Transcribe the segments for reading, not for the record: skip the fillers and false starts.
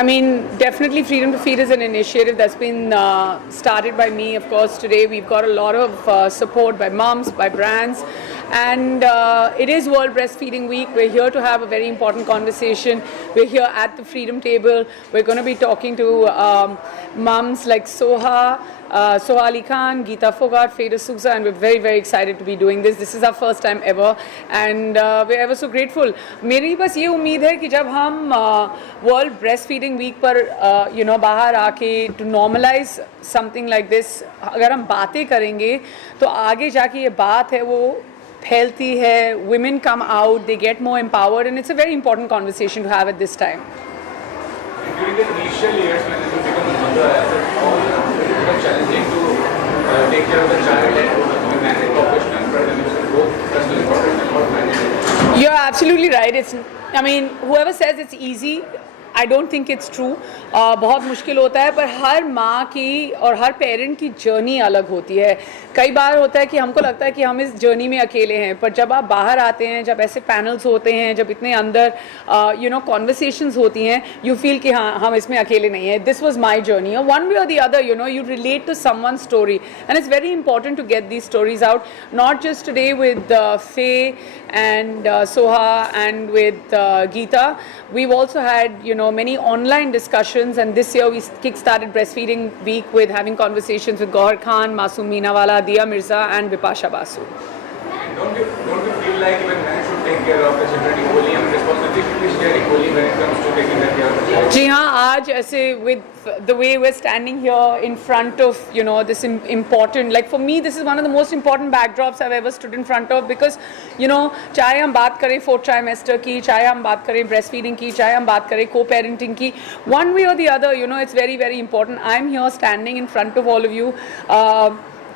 I mean, definitely Freedom to Feed is an initiative that's been started by me. Of course, today we've got a lot of support by moms, by brands, and it is World Breastfeeding Week. We're here to have a very important conversation. We're here at the Freedom Table. We're going to be talking to moms like Soha, Soha Ali Khan, Geeta Phogat, Souza, and we're very, very excited to be doing this. This is our first time ever, and we're ever so grateful. मेरी बस ये उम्मीद है कि जब हम World Breastfeeding Week पर बाहर आके to normalize something like this, अगर हम बातें करेंगे तो आगे जाके ये बात है वो फैलती है. Women come out, they get more empowered, and it's a very important conversation to have at this time. During the initial years when you become a mother, it was challenging to take care of the child and manage professional and both personal and professional management. You're absolutely right. I mean, whoever says it's easy, I don't think it's true. बहुत मुश्किल होता है, पर हर माँ की और हर parent की journey अलग होती है. कई बार होता है कि हमको लगता है कि हम इस जर्नी में अकेले हैं, पर जब आप बाहर आते हैं, जब ऐसे पैनल्स होते हैं, जब इतने अंदर कॉन्वर्सेशंस होती हैं, यू फील कि हाँ हम इसमें अकेले नहीं हैं. This was my journey. One way और the other you relate to someone's story, and it's very important to get these stories out, not just today with Faye and Soha and with Geeta. We've also had many online discussions, and this year we kick-started Breastfeeding Week with having conversations with Gauhar Khan, Masoom Meenawala, Diya Mirza and Bipasha Basu. Don't you feel like even men should take care of the children equally and responsibility should be shared equally when it comes to taking care of the child? जी हाँ, आज ऐसे with the way we're standing here in front of this important, like for me this is one of the most important backdrops I've ever stood in front of, because चाहे हम बात करें fourth trimester की, चाहे हम बात करें breastfeeding की, चाहे हम बात करें co-parenting की, one way or the other it's very, very important. I'm here standing in front of all of you.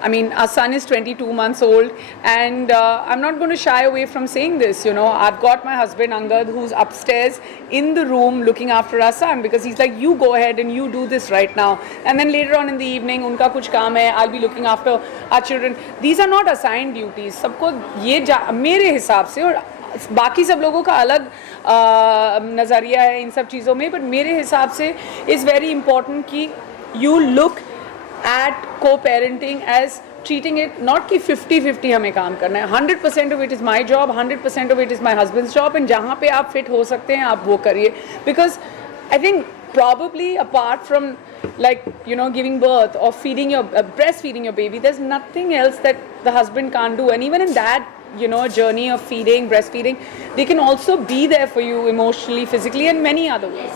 I mean, our son is 22 months old, and I'm not going to shy away from saying this. I've got my husband Angad, who's upstairs in the room looking after our son, because he's like, you go ahead and you do this right now. And then later on in the evening, unka kuch kaam hai, I'll be looking after our children. These are not assigned duties. सबको ये मेरे हिसाब से, और बाकी सब लोगों का अलग नज़रिया है इन सब चीज़ों में, but मेरे हिसाब से is very important कि you look at co-parenting as treating it not कि 50-50 हमें काम करना है. 100% of it is my job, 100% of it is my husband's job, and जहाँ पे आप fit हो सकते हैं आप वो करिए. Because I think probably apart from giving birth or feeding your breastfeeding your baby, there's nothing else that the husband can't do. And even in that journey of feeding, breastfeeding, they can also be there for you emotionally, physically, and many other ways.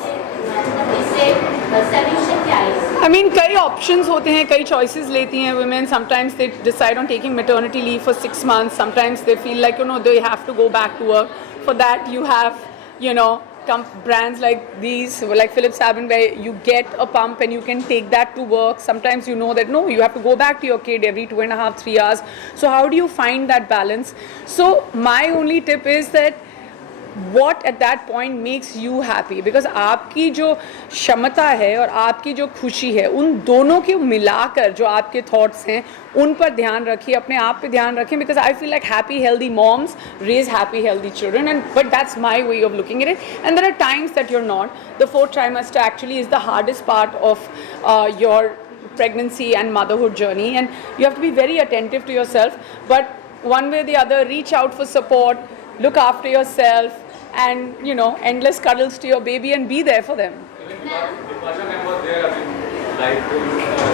I mean, कई options होते हैं, कई choices लेती हैं women. Sometimes they decide on taking maternity leave for 6 months. Sometimes they feel like they have to go back to work. For that you have brands like these, like Philips Sabin, where you get a pump and you can take that to work. Sometimes that no, you have to go back to your kid every 2.5-3 hours. So how do you find that balance? So my only tip is that what at that point makes you happy, because आपकी जो क्षमता है और आपकी जो खुशी है, उन दोनों के मिलाकर जो आपके thoughts हैं उन पर ध्यान रखिए, अपने आप पे ध्यान रखिए, because I feel like happy healthy moms raise happy healthy children, but that's my way of looking at it. And there are times that you're not. The fourth trimester actually is the hardest part of your pregnancy and motherhood journey, and you have to be very attentive to yourself, but one way or the other reach out for support, look after yourself, and endless cuddles to your baby and be there for them. Bipasha ma'am was there,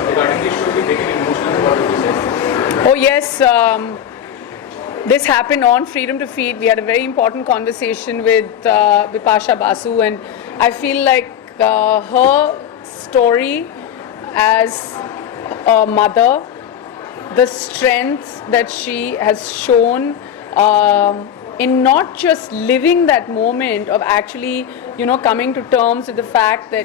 regarding this, should be taken emotional about the process. Oh yes, this happened on Freedom to Feed. We had a very important conversation with Bipasha Basu, and I feel like her story as a mother, the strength that she has shown in not just living that moment of actually coming to terms with the fact that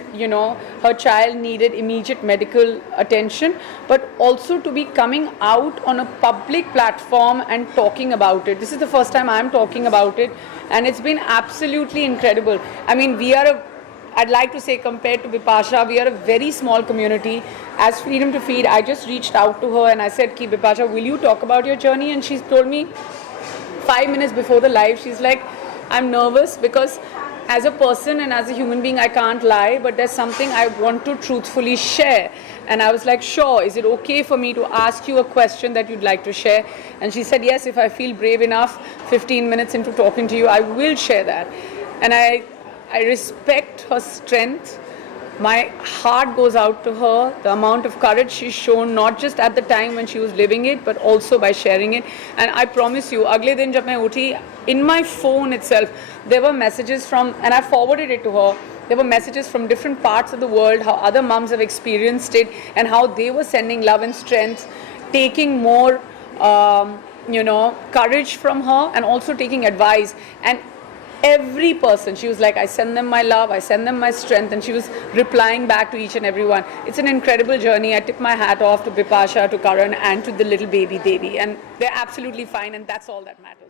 her child needed immediate medical attention, but also to be coming out on a public platform and talking about it. This is the first time I'm talking about it, and it's been absolutely incredible. I mean, I'd like to say, compared to Bipasha, we are a very small community. As Freedom to Feed, I just reached out to her and I said, Bipasha, will you talk about your journey? And she's told me 5 minutes before the live, she's like, I'm nervous because as a person and as a human being, I can't lie, but there's something I want to truthfully share. And I was like, sure, is it okay for me to ask you a question that you'd like to share? And she said, yes, if I feel brave enough, 15 minutes into talking to you, I will share that. And I respect her strength. My heart goes out to her, the amount of courage she's shown, not just at the time when she was living it, but also by sharing it. And I promise you, agle din jab main uthi, in my phone itself, there were messages from, and I forwarded it to her, there were messages from different parts of the world, how other mums have experienced it, and how they were sending love and strength, taking more, courage from her, and also taking advice. And every person, she was like, I send them my love, I send them my strength, and she was replying back to each and every one. It's an incredible journey. I tip my hat off to Bipasha, to Karan, and to the little baby Devi, and they're absolutely fine, and that's all that matters.